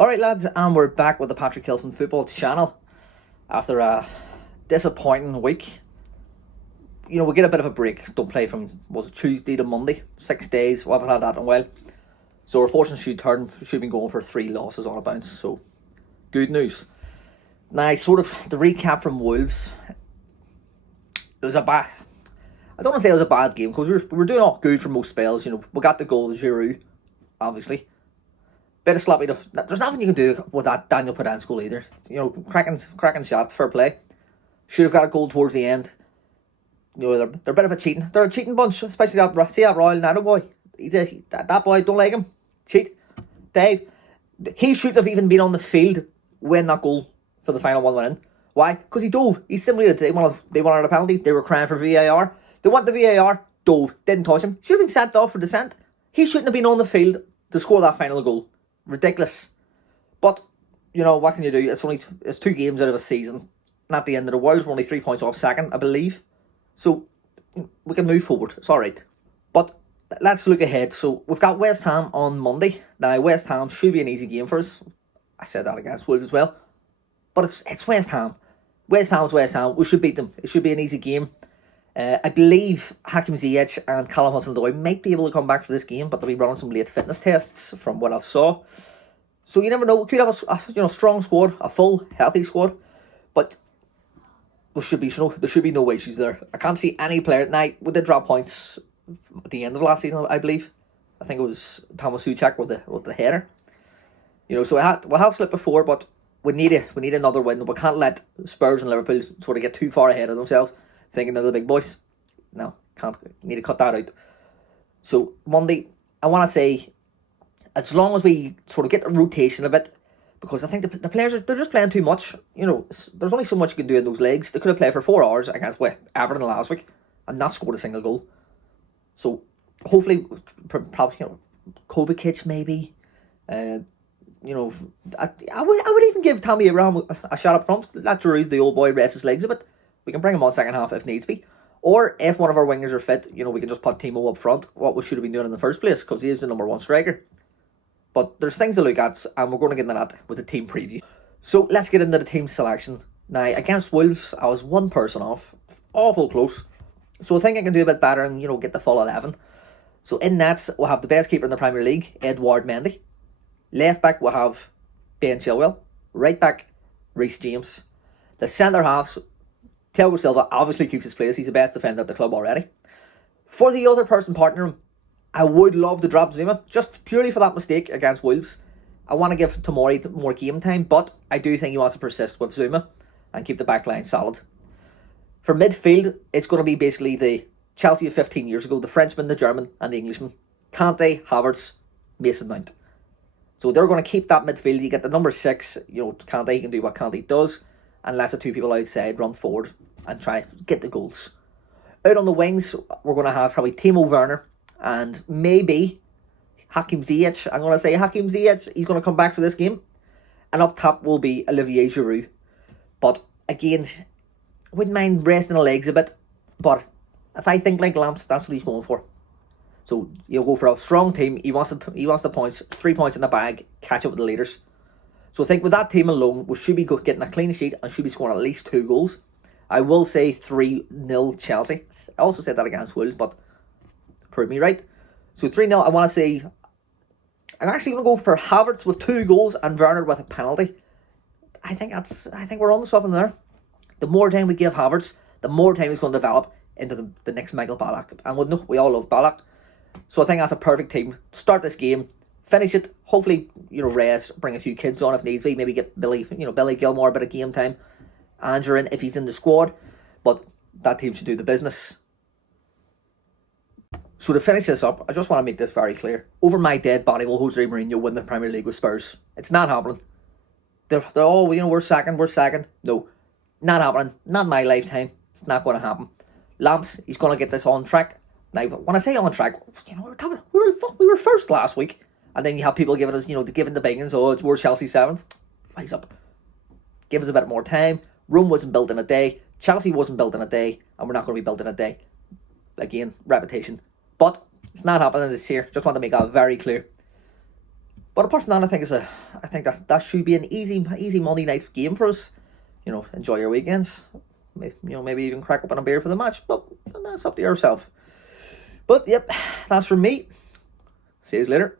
Alright lads, and we're back with the Patrick Hilton Football Channel after a disappointing week. We get a bit of a break. Don't play from, was it Tuesday to Monday? 6 days, we haven't had that in a while. So we're fortunate should be going for 3 losses on a bounce, so good news. Now, sort of the recap from Wolves. It was a bad, I don't want to say it was a bad game, because we were doing all good for most spells. We got the goal, Giroud, obviously. Bit of sloppy. There's nothing you can do with that Daniel Podence goal either. Cracking shot, fair play. Should have got a goal towards the end. They're a bit of a cheating. They're a cheating bunch, especially that Royal Nato boy. That boy, don't like him. Cheat. Dave, he shouldn't have even been on the field when that goal for the final one went in. Why? Because he dove. He simulated. They wanted a penalty. They were crying for VAR. They want the VAR. Dove. Didn't touch him. Should have been sent off for dissent. He shouldn't have been on the field to score that final goal. Ridiculous. But, what can you do? It's 2 games out of a season. Not the end of the world. We're only 3 points off second, I believe. So, we can move forward. It's alright. But, let's look ahead. So, we've got West Ham on Monday. Now, West Ham should be an easy game for us. I said that against Wolves as well. But it's West Ham. West Ham's West Ham. We should beat them. It should be an easy game. I believe Hakim Ziyech and Callum Hudson-Odoi might be able to come back for this game, but they'll be running some late fitness tests from what I saw. So you never know. We could have a strong squad, a full, healthy squad, but there should be no issues there. I can't see any player. Now, we did drop points at the end of last season, I believe. I think it was Thomas Souček with the header. So we'll have slipped before, but we need another win. We can't let Spurs and Liverpool sort of get too far ahead of themselves, thinking they're the big boys. No, can't. Need to cut that out. So Monday, I want to say, as long as we sort of get the rotation a bit, because I think the players they're just playing too much. There's only so much you can do in those legs. They could have played for 4 hours against Everton last week and not scored a single goal. So hopefully, probably Kovacic maybe. I would even give Tammy Abraham a shot up front. Let Giroud, the old boy, rest his legs a bit. We can bring him on second half if needs be. Or if one of our wingers are fit, we can just put Timo up front, what we should have been doing in the first place, because he is the number 1 striker. But there's things to look at, and we're going to get into that with the team preview. So let's get into the team selection. Now, against Wolves, I was 1 person off. Awful close. So I think I can do a bit better and, get the full 11. So in nets, we'll have the best keeper in the Premier League, Edouard Mendy. Left back, we'll have Ben Chilwell. Right back, Reece James. The centre halves, Thiago Silva obviously keeps his place. He's the best defender at the club already. For the other person partnering him, I would love to drop Zuma, just purely for that mistake against Wolves. I want to give Tomori more game time, but I do think he wants to persist with Zuma and keep the back line solid. For midfield, it's going to be basically the Chelsea of 15 years ago, the Frenchman, the German, and the Englishman. Kante, Havertz, Mason Mount. So they're going to keep that midfield. You get the number 6, Kante, he can do what Kante does, and let the 2 people outside run forward and try to get the goals. Out on the wings, we're going to have probably Timo Werner and maybe Hakim Ziyech. I'm going to say Hakim Ziyech. He's going to come back for this game. And up top will be Olivier Giroud. But again, I wouldn't mind resting the legs a bit. But if I think like Lamps, that's what he's going for. So you'll go for a strong team. He wants the points. 3 points in the bag. Catch up with the leaders. So I think with that team alone, we should be getting a clean sheet and should be scoring at least 2 goals. I will say 3-0 Chelsea. I also said that against Wolves, but prove me right. So 3-0, I want to say, I'm actually going to go for Havertz with 2 goals and Werner with a penalty. I think we're on to something there. The more time we give Havertz, the more time he's going to develop into the next Michael Ballack. And we all love Ballack. So I think that's a perfect team. Start this game, finish it. Hopefully, Reyes, bring a few kids on if needs be. Maybe get Billy Gilmore a bit of game time. Andrew in if he's in the squad. But that team should do the business. So to finish this up, I just want to make this very clear. Over my dead body will Jose Mourinho win the Premier League with Spurs. It's not happening. They're all, we're second. No, not happening. Not in my lifetime. It's not going to happen. Lamps, he's going to get this on track. Now, when I say on track, we were first last week. And then you have people giving us, giving the bangings, we're Chelsea 7th. Rise up. Give us a bit more time. Rome wasn't built in a day. Chelsea wasn't built in a day. And we're not going to be built in a day. Again, repetition. But it's not happening this year. Just want to make that very clear. But apart from that, I think that should be an easy Monday night game for us. You know, enjoy your weekends. Maybe even crack open a beer for the match. But that's up to yourself. But yep, that's from me. See you later.